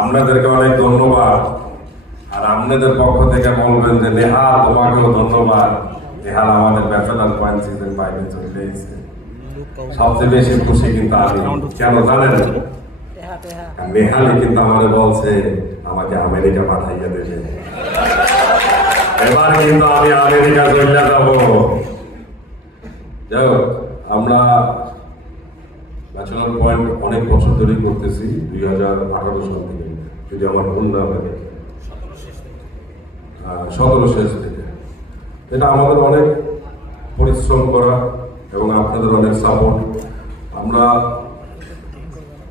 আপনাদেরকে অনেক ধন্যবাদ। আর আপনাদের পক্ষ থেকে বলবেন যে নেহাল তোমাকেও ধন্যবাদ। নেহাল আমাদের ব্যাচেলার পয়েন্ট সিজন 5 চলে এসেছে। সবচেয়ে বেশি খুশি কিন্তু আমি, কেন জানেন? নেহালি কিন্তু আমাদের বলছে আমাকে আমেরিকা পাঠাইয়া দেবে। এবার কিন্তু আমি আমেরিকা চলে যাব। যাই হোক, আমরা ব্যাচেলার পয়েন্ট অনেক বছর ধরে করতেছি, 2018 সাল থেকে, যদি আমার ভুল না হয় 17 শেষ থেকে। এটা আমাদের অনেক পরিশ্রম করা এবং আপনাদের অনেক সাপোর্ট। আমরা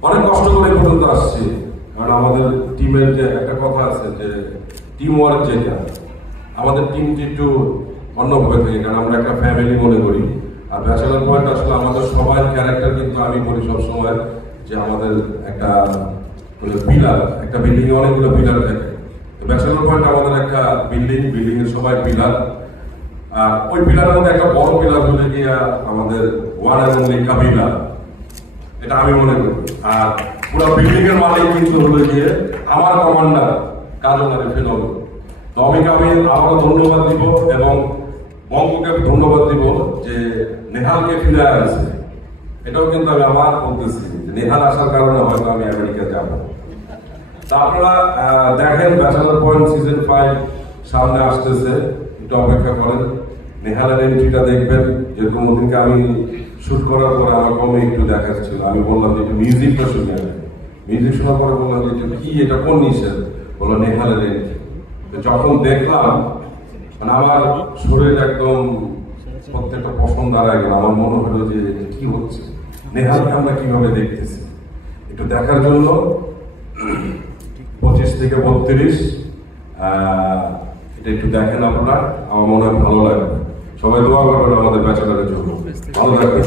অনেক কষ্ট করে পর্যন্ত আসছি, কারণ আমাদের টিমের যে একটা কথা আছে যে টিম ওয়ার্ক, যেটা আমাদের টিমটি একটু অন্যভাবে থাকে, কারণ আমরা একটা ফ্যামিলি মনে করি। আর ব্যাচেলার পয়েন্ট আসলে আমাদের সবার ক্যারেক্টার, কিন্তু আমি বলি সবসময় যে আমাদের একটা পিলার, একটা বিল্ডিং এ অনেকগুলো পিলার থাকে। ব্যাচেলার পয়েন্ট আমাদের একটা বিল্ডিং এর সবাই পিলার। আর ওই পিলারের মধ্যে একটা বড় পিলার হলে গিয়া আমাদের ওয়ান এন্ড অনলি কাবিলা, এটা আমি মনে করি। আর পুরো বিল্ডিং এর মালিক কিন্তু হলো গিয়ে আমার কমান্ডার কাজল আরিফিন। তো আমি আবারও ধন্যবাদ দিব এবং বঙ্গকে ধন্যবাদ দিব যে নেহালকে ফিরে আসছে। এটাও কিন্তু আমি আবার বলতেছি, নেহাল আসার কারণে হয়তো আমি আমেরিকা যাব। তা আপনারা দেখেন ব্যাচেলার পয়েন্ট সিজন 5 সামনে আসতেছে, একটু অপেক্ষা করেন। নেহালের এন্ট্রিটা দেখবেন। যেরকম ওদিনকে আমি শুট করার পরে আমার কমে একটু দেখাচ্ছিল, আমি বললাম যে একটু মিউজিকটা শুনে আসবে। মিউজিক শোনার পরে বললাম যে কি এটা কোন নিষেধ, বললো নেহালের এন্ট্রি। যখন দেখলাম, মানে আমার শরীর একদম প্রত্যেকটা পছন্দ হারায় গেল। আমার মনে হলো যে কি হচ্ছে, নেহালকে আমরা কিভাবে দেখতেছি। একটু দেখার জন্য 25 থেকে 32 এটা একটু দেখেন আপনারা, আমার মনে হয় ভালো লাগবে। সবাই দোয়া করবেন আমাদের ব্যাচেলারের জন্য। ভালো থাকবেন।